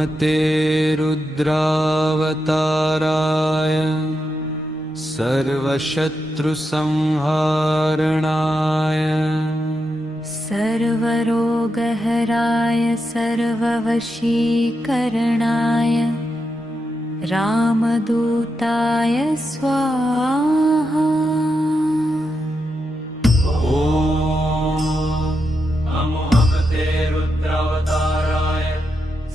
हनुमते रुद्रावताराय सर्वशत्रुसंहारणाय सर्वरोगहराय सर्ववशीकरणाय रामदूताय स्वाहा। नमो भगवते रुद्रावताराय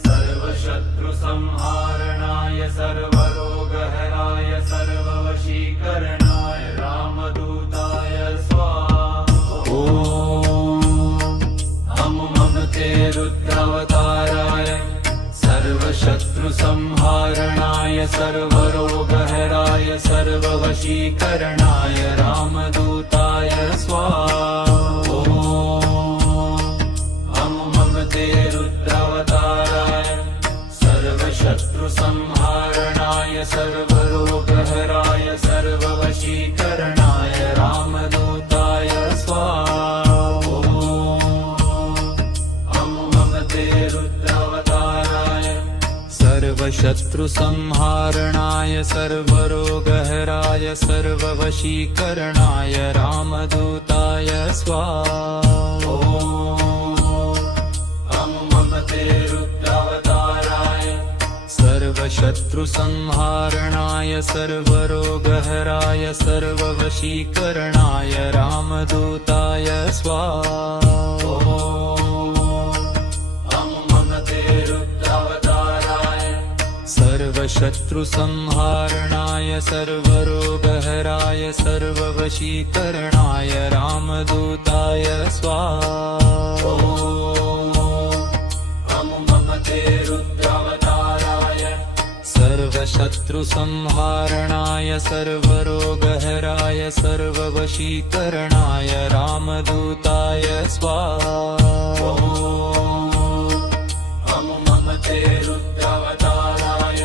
सर्वशत्रुसंहारणाय सर्वरोगहराय सर्ववशीकरणाय रामदूताय स्वाहा। नमो भगवते रुद्रावताराय सर्वशत्रुसंहारणाय सर्वरोगहराय सर्ववशीकरणाय रामदूताय स्वाहा। रुद्रावताराय सर्वशत्रुसंहारणाय सर्वरोगहराय सर्ववशीकरणाय रामदूताय स्वाहा। रुद्रावताराय सर्वशत्रुसंहारणाय सर्वरोगहराय सर्ववशीकरणाय रामदूताय स्वाहा। रुद्रावताराय सर्वशत्रुसंहारणाय सर्वरोगहराय सर्ववशीकरणाय रामदूताय स्वाहा। रुद्रावताराय सर्वशत्रुसंहारणाय सर्वरोगहराय सर्ववशीकरणाय रामदूताय स्वाहा। रुद्रावताराय सर्वशत्रुसंहारणाय सर्वरोगहराय सर्ववशीकरणाय रामदूताय स्वाहा। रुद्रावताराय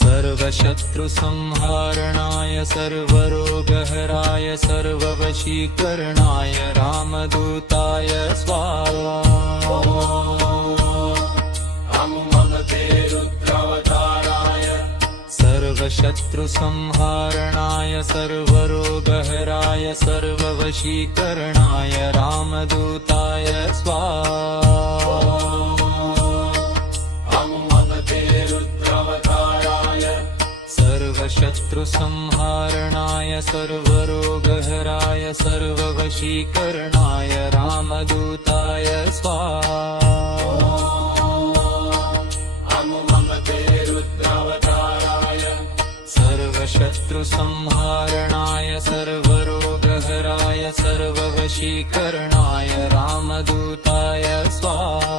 सर्वशत्रुसंहारणाय सर्वरोगहराय सर्ववशीकरणाय रामदूताय स्वाहा। रुद्रावताराय सर्वशत्रुसंहारणाय सर्वरोगहराय सर्ववशीकरणाय रामदूताय स्वाहा। रुद्रावताराय सर्वशत्रुसंहारणाय सर्वरोगहराय सर्ववशीकरणाय रामदूताय स्वाहा। रुद्रावताराय सर्वशत्रुसंहारणाय सर्वरोगहराय सर्ववशीकरणाय रामदूताय स्वाहा।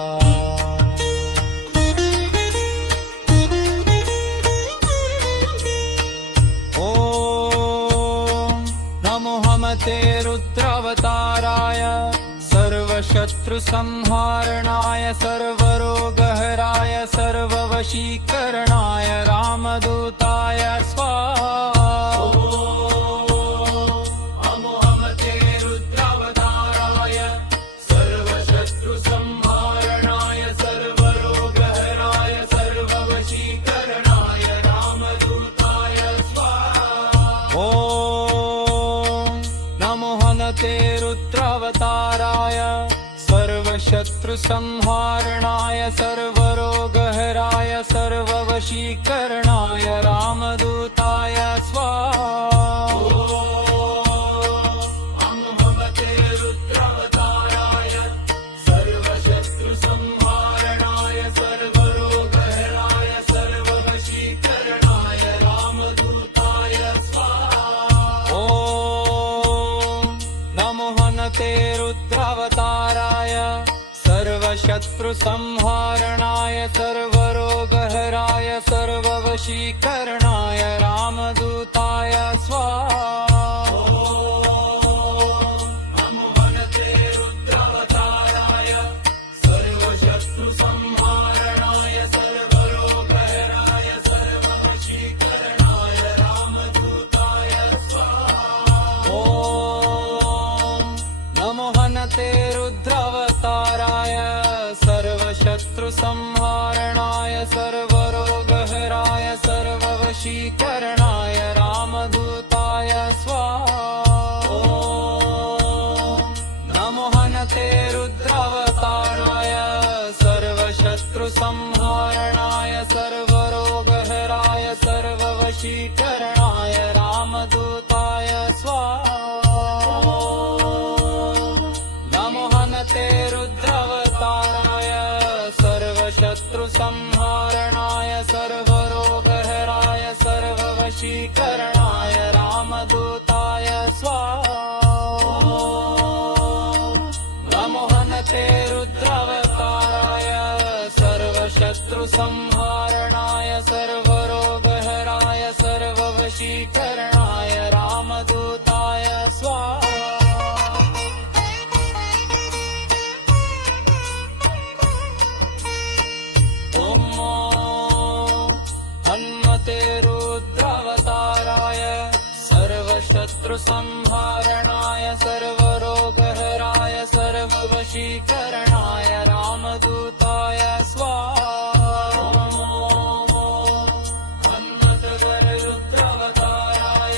रुद्रावताराय सर्वशत्रुसंहारणाय सर्वरोगहराय सर्ववशीकरणाय रामदूताय स्वाहा। रुद्रावताराय सर्वशत्रुसंहारणाय सर्वरोगहराय सर्ववशीकरणाय रामदूताय स्वाहा। रुद्रावताराय सर्वशत्रुसंहारणाय सर्वरोगहराय सर्ववशीकरणाय रामदूताय स्वाहा। रुद्रावताराय सर्वशत्रुसंहारणाय सर्वरोगहराय सर्ववशीकरणाय रामदूताय स्वाहा। रुद्रावताराय सर्वशत्रुसंहारणाय सर्वरोगहराय सर्ववशीकरणाय रामदूताय स्वाहा। रुद्रावताराय सर्वशत्रुसंहारणाय सर्वरोगहराय सर्ववशीकरणाय रामदूताय स्वाहा। रुद्रावताराय सर्वशत्रुसंहारणाय सर्वरोगहराय सर्ववशीकरणाय रामदूताय स्वाहा। नमो हनते रुद्रावताराय सर्वशत्रुसंहारणाय सर्वरोगहराय सर्ववशीकरणाय रामदूताय स्वाहा। नमो हनते रुद्रावताराय सर्वशत्रुसंहारणाय सर्वरोगहराय सर्ववशीकरणाय रामदूताय स्वाहा। नमो हनते रुद्रावताराय सर्वशत्रुसंहारणाय सर्वरोगहराय सर्ववशीकरणाय रामदूताय स्वाहा। हन्मते रुद्रावताराय सर्वशत्रुसंहारणाय सर्वरोगहराय सर्ववशीकरणाय रामदूताय स्वाहा। हन्मते रुद्रावताराय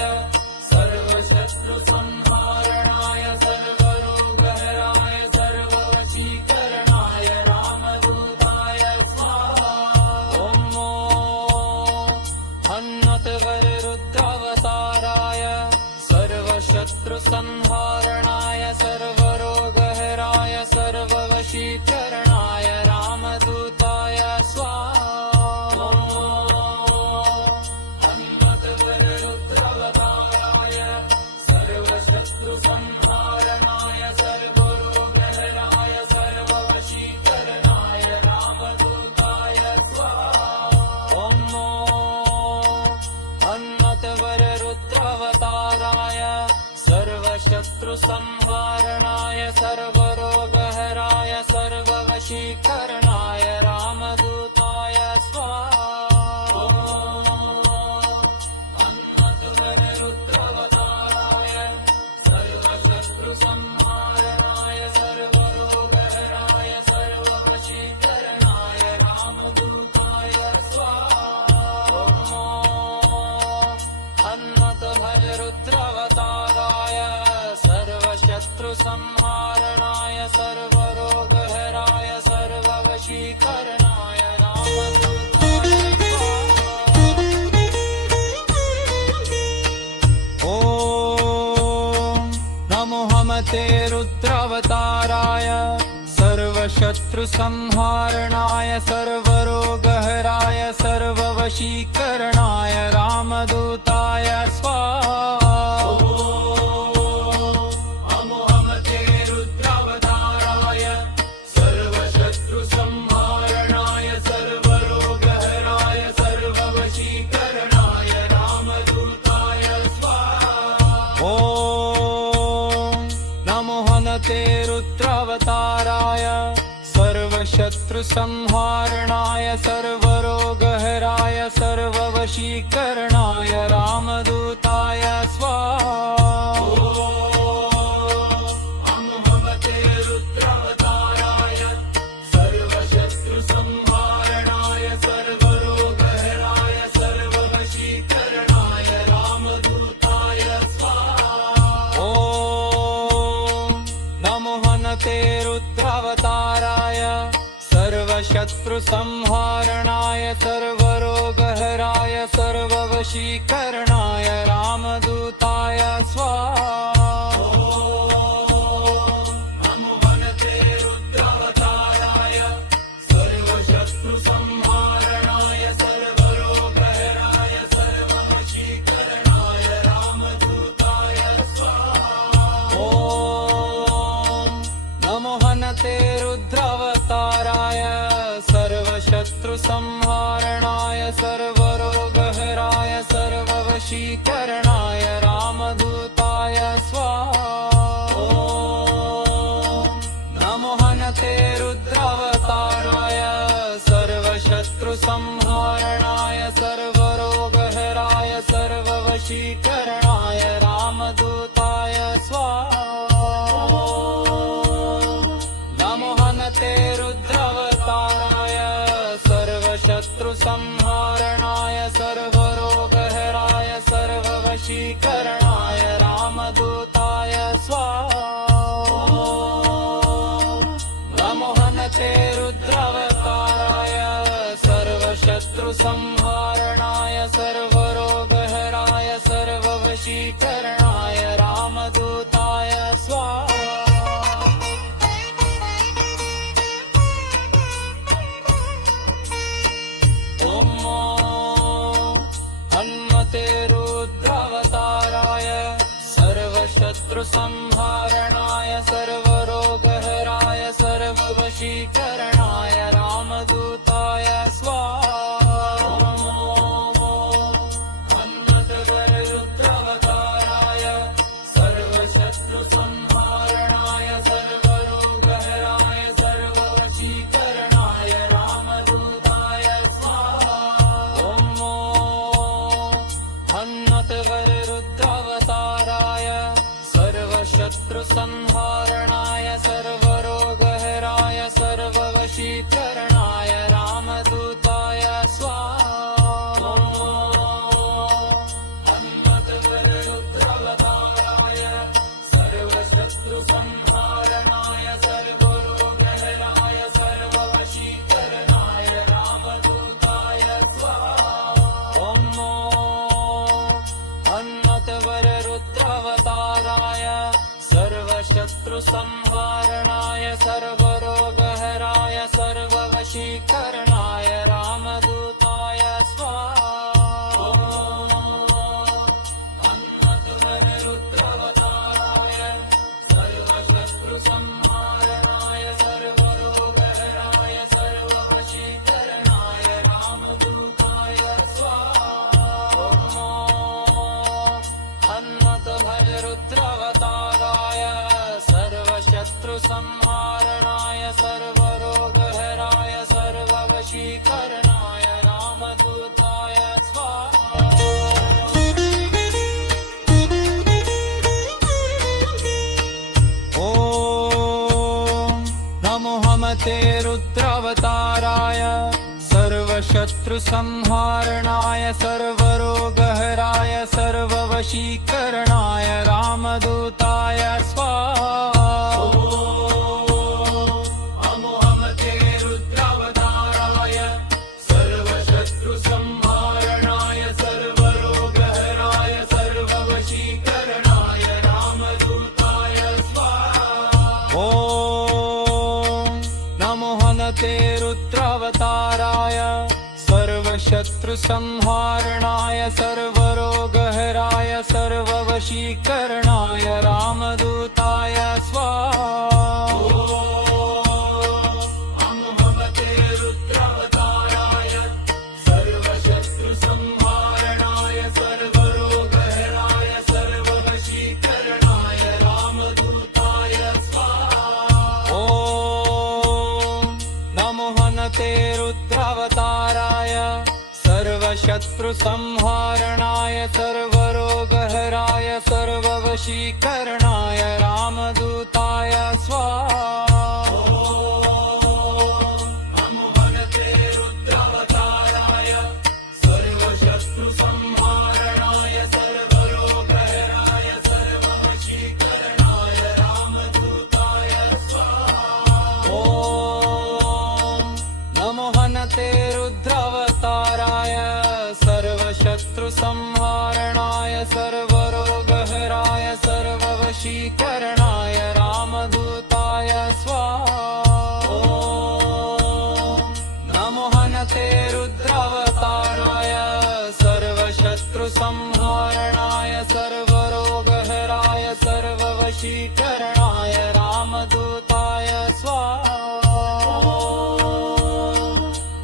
सर्वशत्रुसंहारणाय सर्वरोगहराय सर्ववशीकरणाय रामदूताय स्वाहा। हन्मतवररुद्रावताराय सर्वशत्रुसंहारणाय सर्वरोगहराय सर्ववशीकरणाय रामदूताय स्वाहा। हन्मतवररुद्रावताराय सर्वशत्रुसंहारणाय सर्वरोगहराय सर्ववशीकरणाय रामदूताय स्वाहा। हन्मतवररुद्रावताराय सर्वशत्रुसंहारणाय सर्वरोगहराय सर्ववशीकरणाय रामदूताय स्वाहा। हन्मतवररुद्रावताराय सर्वशत्रुसंहारणाय सर्वरोगहराय सर्ववशीकरणाय रामदूताय स्वाहा। हन्मतवररुद्रावताराय सर्वशत्रुसंहारणाय सर्वरोगहराय सर्ववशीकरणाय रामदूताय स्वाहा। ॐ नमो हनते रुद्रावताराय सर्वशत्रुसंहारणाय सर्वरोगहराय सर्ववशीकरणाय रामदूताय स्वाहा। नमो हनते रुद्रावताराय सर्वशत्रुसंहारणाय सर्वरोगहराय सर्ववशीकरणाय रामदूताय स्वाहा। नमो हनते रुद्रावताराय सर्वशत्रुसंहारणाय सर्वरोगहराय सर्ववशीकरणाय रामदूताय स्वाहा। नमो हनते रुद्रावताराय सर्वशत्रुसंहारणाय सर्वरोगहराय सर्ववशीकरणाय रामदूताय स्वाहा। नमो हनते रुद्रावताराय सर्वशत्रुसंहारणाय सर्वरोगहराय सर्ववशीकरणाय रामदूताय स्वाहा। नमो हनते रुद्रावताराय सर्वशत्रुसंहारणाय सर्वरोगहराय सर्ववशीकरणाय रामदूताय स्वाहा। नमो हनते रुद्रावताराय सर्वशत्रुसंहारणाय सर्वरोगहराय सर्ववशीकरणाय रामदूताय स्वाहा। नमो हनते रुद्रावताराय सर्वशत्रुसंहारणाय सर्वरोगहराय सर्ववशीकरणाय रामदूताय स्वाहा। नमो हनते रुद्रावताराय सर्वशत्रुसंहारणाय सर्ववशीकरणाय रामदूताय स्वाहा नमो हनते रुद्रावताराय सर्वशत्रुसंहारणाय सर्वरोगहराय सर्ववशीकरणाय रामदूताय स्वाहा हन्मते रुद्रावताराय सर्वशत्रुसंहारणाय सर्वरोगहराय सर्ववशीकरणाय रामदूताय स्वाहा हन्मते रुद्रावताराय सर्वशत्रुसंहारणाय सर्वरोगहराय सर्ववशीकरणाय रामदूताय स्वाहा हन्मतवर रुद्रावताराय सर्वशत्रुसंहारणाय सर्वरोगहराय सर्ववशीकरणाय रामदूताय स्वाहा हन्मतवर रुद्रावताराय सर्वशत्रुसंहारणाय सर्वरोगहराय सर्ववशीकरणाय रामदूताय स्वाहा हन्मतवर रुद्रावताराय सर्वशत्रुसंहारणाय सर्वरोगहराय सर्ववशीकरणाय रामदूताय स्वाहा हन्मतवर रुद्रावताराय सर्वशत्रुसंहारणाय सर्वरोगहराय सर्ववशीकरणाय रामदूताय स्वाहा हन्मतभज रुद्रावताराय सर्वशत्रुसंहारणाय सर्वरोगहराय सर्ववशीकरणाय रामदूताय स्वाहा ॐ नमो हमते रुद्रावताराय सर्वशत्रुसंहारणाय सर्वरोगहराय सर्ववशीकरणाय रामदूताय स्वाहा नमो हमते रुद्रावताराय सर्वशत्रुसंहारणाय सर्वरोगहराय सर्ववशीकरणाय रामदूताय स्वाहा ॐ नमो हनते रुद्रावताराय सर्वशत्रुसंहारणाय सर्वरोगहराय सर्ववशीकरणाय रामदूताय स्वाहा नमो हमते रुद्रावताराय सर्वशत्रुसंहारणाय सर्वरोगहराय सर्ववशीकरणाय रामदूताय स्वाहा नमो हनते रुद्रावताराय सर्वशत्रुसंहारणाय सर्वरोगहराय सर्ववशीकरणाय रामदूताय स्वाहा नमो हनते रुद्रावताराय सर्वशत्रुसंहारणाय सर्वरोगहराय सर्ववशीकरणाय रामदूताय स्वाहा नमो हनते रुद्रावताराय सर्वशत्रुसंहारणाय सर्वरोगहराय सर्ववशीकरणाय रामदूताय स्वाहा नमो हनते रुद्रावताराय सर्वशत्रुसंहारणाय सर्वरोगहराय सर्ववशीकरणाय रामदूताय स्वाहा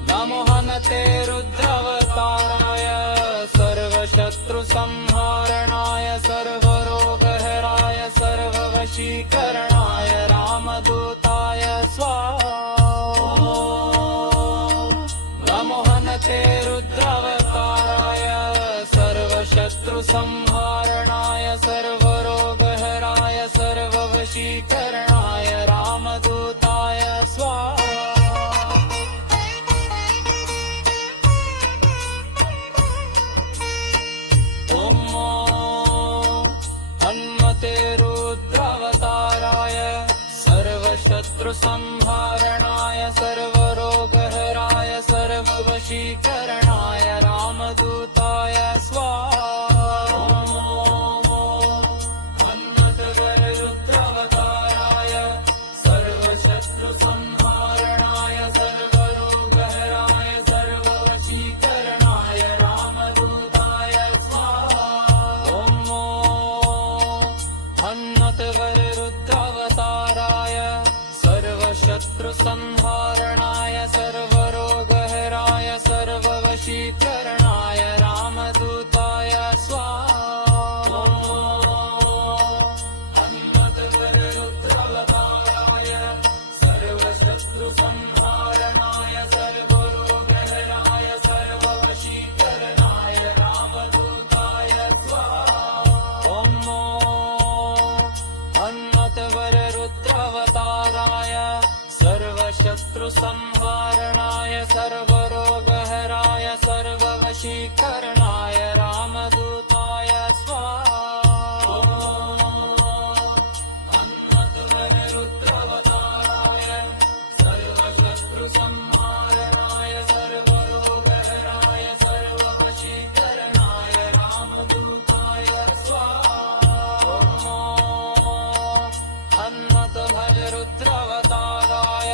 नमो हनते रुद्रावताराय सर्वशत्रुसंहारणाय सर्वरोगहराय सर्ववशीकरणाय रामदूताय स्वाहा नमो हनते रुद्रावताराय सर्वशत्रुसंहारणाय सर्वरोगहराय सर्ववशीकरणाय रामदूताय स्वाहा ॐ सर्वशत्रुसंहारणाय सर्वरोगहराय सर्ववशीकरणाय रामदूताय स्वाहा हन्मतवररुद्रावताराय सर्वशत्रुसंहारणाय सर्वरोगहराय सर्ववशीकरणाय रामदूताय स्वाहा हन्मतवररुद्रावताराय सर्वशत्रुसंहारणाय सर्वरोगहराय सर्ववशीकरणाय रामदूताय स्वाहा हन्मतवररुद्रावताराय सर्वशत्रुसंहारणाय सर्वरोगहराय सर्ववशीकरणाय रामदूताय स्वाहा हन्मतवररुद्रावताराय सर्वशत्रुसंहारणाय सर्वरोगहराय सर्ववशीकरणाय रामदूताय स्वाहा हन्मतवररुद्रावताराय सर्वशत्रुसंहारणाय सर्वरोगहराय सर्ववशीकरणाय रामदूताय स्वाहा हन्मतभजरुद्रावताराय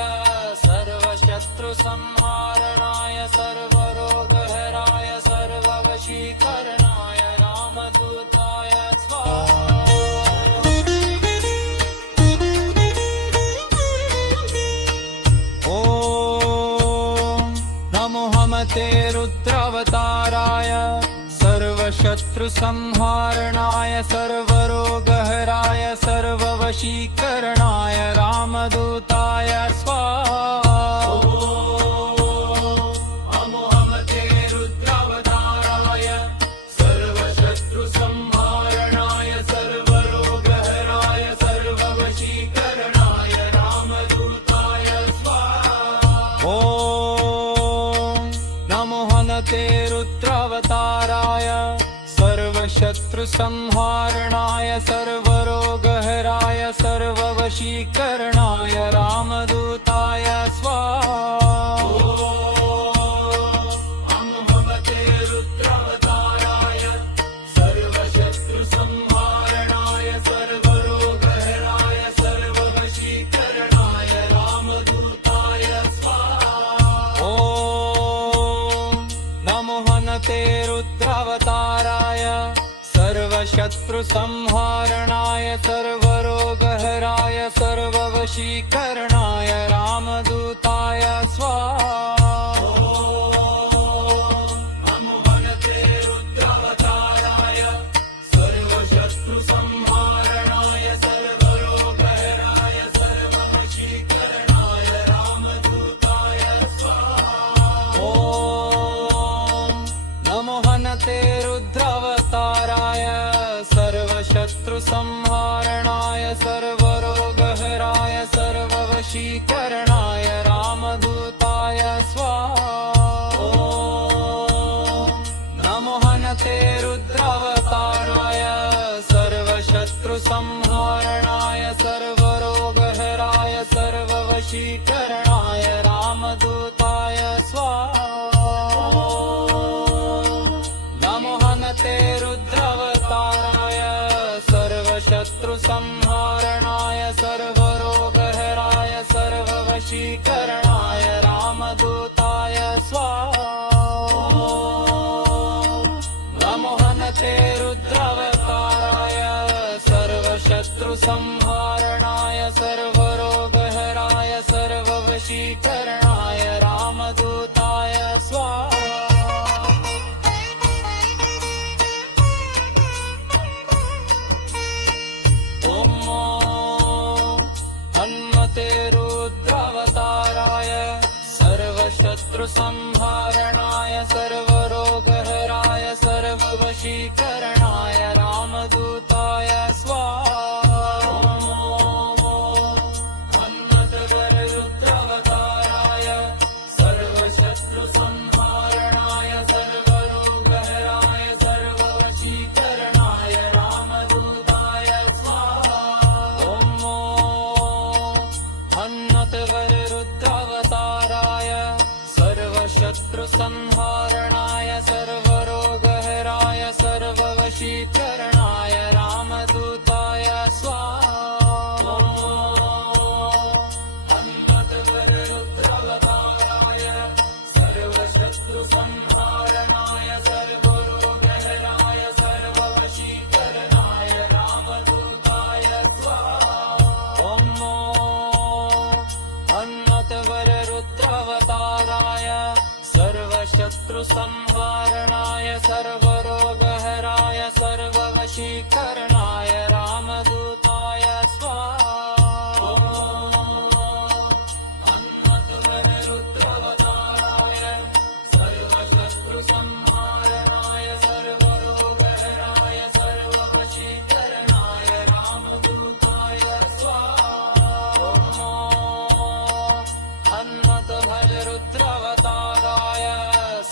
सर्वशत्रुसंहारणाय सर्वरोगहराय सर्ववशीकरणाय रामदूताय स्वाहा ॐ नमो हमते रुद्रावताराय सर्वशत्रुसंहारणाय सर्वरोगहराय सर्ववशीकरणाय रामदूताय स्वाहा नमो हमते रुद्रावताराय सर्वशत्रुसंहारणाय सर्वरोगहराय सर्ववशीकरणाय रामदूताय स्वाहा नमो हनते रुद्रावताराय सर्वशत्रुसंहारणाय सर्वरोगहराय सर्ववशीकरणाय रामदूताय स्वाहा नमो हमते रुद्रावताराय सर्वशत्रुसंहारणाय सर्वरोगहराय सर्ववशीकरणाय रामदूताय स्वाहा नमो हनते रुद्रावताराय सर्वशत्रुसंहारणाय सर्वरोगहराय सर्ववशीकरणाय रामदूताय स्वाहा नमो हनते रुद्रावताराय सर्वशत्रुसंहारणाय सर्वरोगहराय सर्ववशीकरणाय रामदूताय स्वाहा नमो हनते रुद्रावताराय सर्वशत्रुसंहारणाय सर्वरोगहराय सर्ववशीकरणाय रामदूताय स्वाहा नमो हनते रुद्रावताराय सर्वशत्रुसंहारणाय सर्वरोगहराय सर्ववशीकरणाय रामदूताय स्वाहा नमो हनते रुद्रावताराय सर्वशत्रुसंहारणाय सर्वरोगहराय सर्ववशीकरणाय रामदूताय स्वाहा नमो हनते रुद्रावताराय सर्वशत्रुसंहारणाय सर्वरोगहराय सर्ववशीकरणाय रामदूताय स्वाहा हन्मते रुद्रावताराय सर्वशत्रुसंहारणाय सर्वरोगहराय सर्ववशीकरणाय रामदूताय स्वाहा हन्मतवररुद्रावताराय सर्वशत्रुसंहारणाय सर्वरोगहराय सर्ववशीकरणाय रामदूताय स्वाहा सर्वशत्रुसंहारणाय सर्वरोगहराय सर्ववशीकरणाय रामदूताय स्वाहा हनुमद्वररुद्रावताराय सर्वशत्रुसंहारणाय सर्वरोगहराय सर्ववशीकरणाय रामदूताय स्वाहा हनुमद्वररुद्रावताराय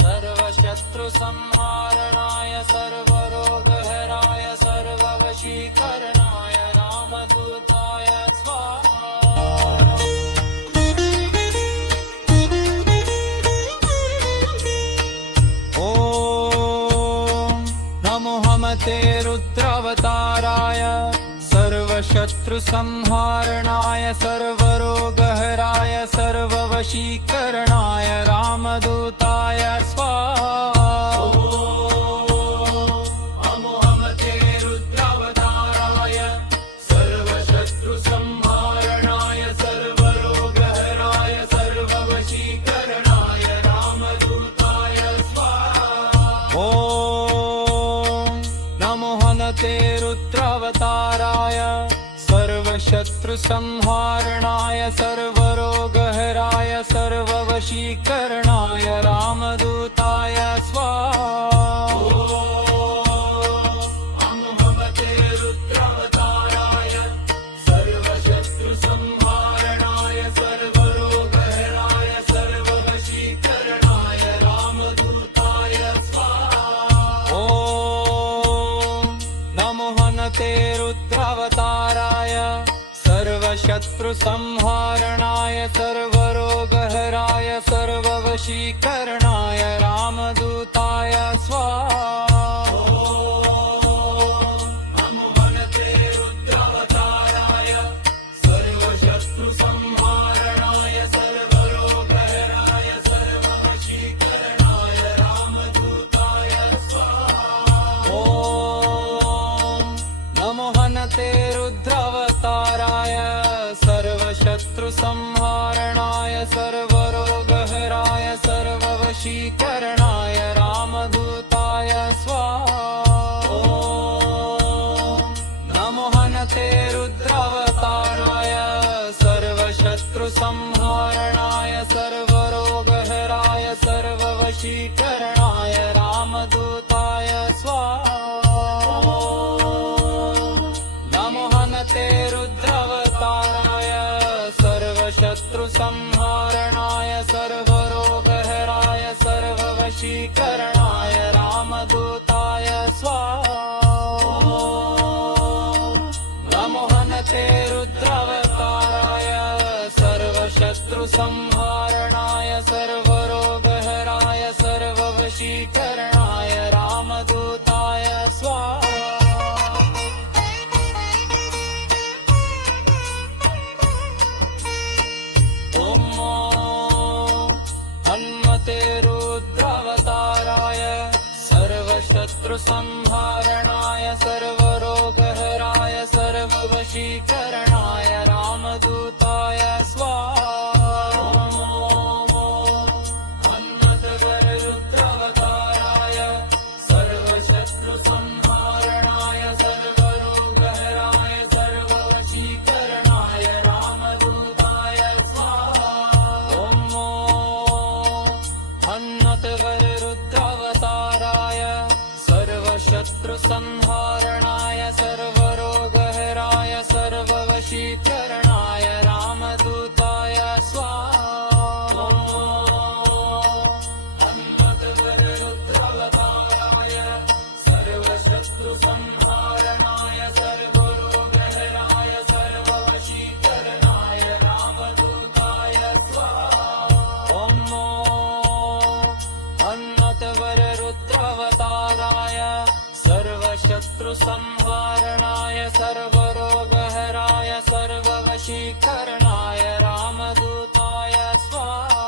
सर्वशत्रुसंहारणाय सर्वरोगहराय सर्ववशीकरणाय रामदूताय स्वाहा ॐ नमो हमते रुद्रावताराय सर्वशत्रुसंहारणाय सर्वरोगहराय सर्ववशीकरणाय रामदूताय स्वाहा नमो हमते रुद्रावताराय सर्वशत्रुसंहारणाय सर्वरोगहराय सर्ववशीकरणाय रामदूताय स्वाहा ॐ नमो हनते रुद्रावताराय सर्वशत्रुसंहारणाय सर्वरोगहराय सर्ववशीकरणाय रामदूताय स्वाहा नमो हमते रुद्रावताराय सर्वशत्रुसंहारणाय सर्वरोगहराय सर्ववशीकरणाय रामदूताय स्वाहा ॐ नमो हनते रुद्रावताराय सर्वशत्रुसंहारणाय सर्वरोगहराय सर्ववशीकरणाय रामदूताय स्वाहा नमो हनते रुद्रावताराय सर्वशत्रुसंहारणाय सर्वरोगहराय सर्ववशीकरणाय रामदूताय स्वाहा ॐ नमो हनते रुद्रावताराय सर्वशत्रुसंहारणाय सर्वरोगहराय सर्ववशीकरणाय रामदूताय स्वाहा नमो हनते रुद्रावताराय सर्वशत्रुसंहारणाय सर्वरोगहराय सर्ववशीकरणाय रामदूताय स्वाहा नमो हनते रुद्रावताराय सर्वशत्रुसंहारणाय सर्वरोगहराय सर्ववशीकरणाय रामदूताय स्वाहा नमो हनते रुद्रावताराय सर्वशत्रुसंहारणाय सर्वरोगहराय सर्ववशीकरणाय रामदूताय स्वाहा हनुमते रुद्रावताराय सर्वशत्रुसंहारणाय सर्वरोगहराय सर्ववशीकरणाय रामदूताय स्वाहा हनुमद्वररुद्रावताराय सर्वशत्रुसंहारणाय सर्वरोगहराय सर्ववशीकरणाय रामदूताय स्वाहा हनुमद्वररुद्रावताराय सर्वशत्रुसंहारणाय सर्वरोगहराय सर्ववशीकरणाय रामदूताय स्वाहा हनुमद्वररुद्रावताराय सर्वशत्रुसंहारणाय सर्वरोगहराय सर्ववशीकरणाय रामदूताय स्वाहा हनुमद्वररुद्रावताराय सर्वशत्रुसंहारणाय सर्वरोगहराय सर्ववशीकरणाय रामदूताय स्वाहा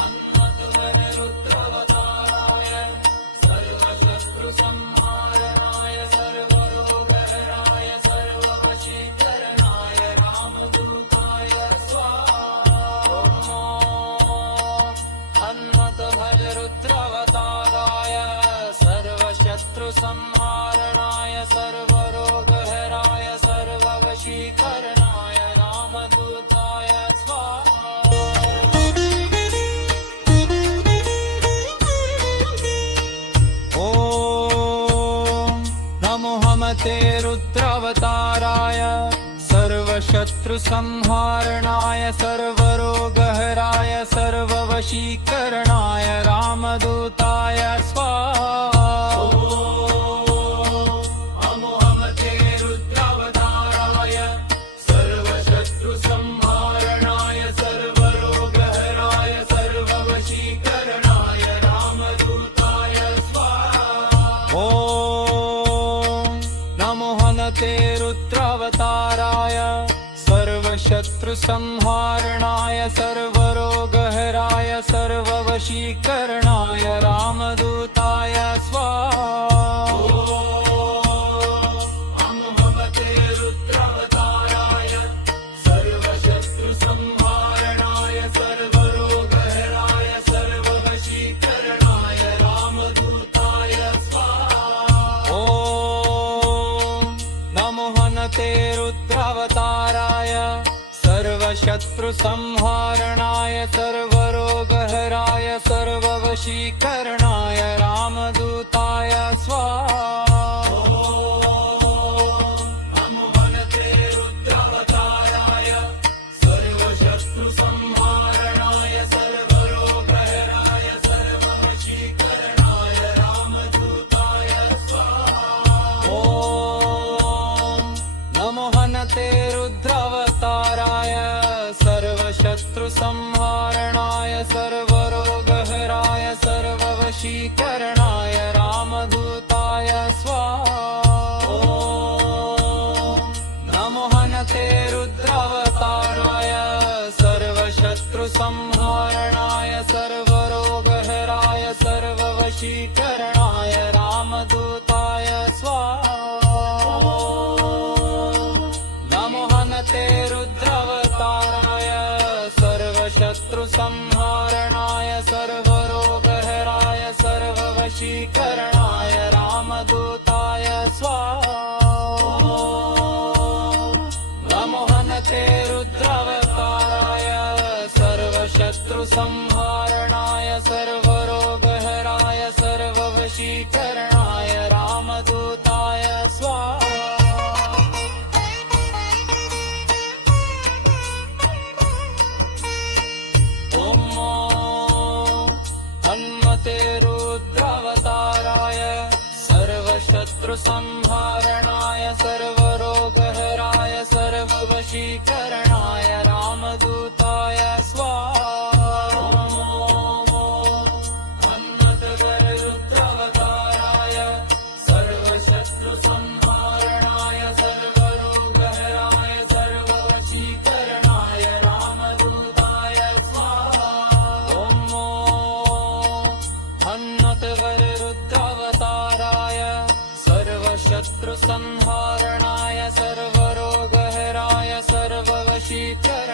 हनुमद्वररुद्रावताराय सर्वशत्रुसंहारणाय सर्वरोगहराय सर्ववशीकरणाय रामदूताय स्वाहा सर्वतारणाय सर्वरोगहराय सर्ववशीकरणाय रामदूताय स्वाहा। ॐ नमो हमते रुद्रावताराय सर्वशत्रुसंहारणाय सर्वरोगहराय सर्ववशीकरणाय रामदूताय स्वाहा। नमो हमते रुद्रावताराय सर्वशत्रुसंहारणाय सर्वरोगहराय सर्ववशीकरणाय रामदूताय स्वाहा। ॐ नमो हनते रुद्रावताराय सर्वशत्रुसंहारणाय सर्वरोगहराय सर्ववशीकरणाय रामदूताय स्वाहा। नमो हमते रुद्रावताराय सर्वशत्रुसंहारणाय सर्वरोगहराय सर्ववशीकरणाय रामदूताय स्वाहा। ॐ नमो हनते रुद्रावताराय सर्वशत्रुसंहारणाय सर्वरोगहराय सर्ववशीकरणाय रामदूताय स्वाहा। नमो हनते रुद्रावताराय सर्वशत्रुसंहारणाय सर्वरोगहराय सर्ववशीकरणाय रामदूताय स्वाहा। ॐ नमो हनते रुद्रावताराय सर्वशत्रुसंहारणाय सर्वरोगहराय सर्ववशीकरणाय रामदूताय स्वाहा। नमो हनते रुद्रावताराय सर्वशत्रुसंहारणाय सर्वरोगहराय सर्ववशीकरणाय रामदूताय स्वाहा। नमो हनते रुद्रावताराय सर्वशत्रुसंहारणाय सर्वरोगहराय सर्ववशीकरणाय रामदूताय स्वाहा। नमो हनते रुद्रावताराय सर्वशत्रुसंहारणाय सर्वरोगहराय सर्ववशीकरणाय रामदूताय स्वाहा। हन्मते रुद्रावताराय सर्वशत्रुसंहारणाय सर्वरोगहराय सर्ववशीकरणाय रामदूताय स्वाहा। हन्मते रुद्रावताराय सर्वशत्रुसंहारणाय सर्वरोगहराय सर्ववशीकरणाय रामदूताय स्वाहा। हन्मते रुद्रावताराय सर्वशत्रुसंहारणाय सर्वरोगहराय सर्ववशीकरणाय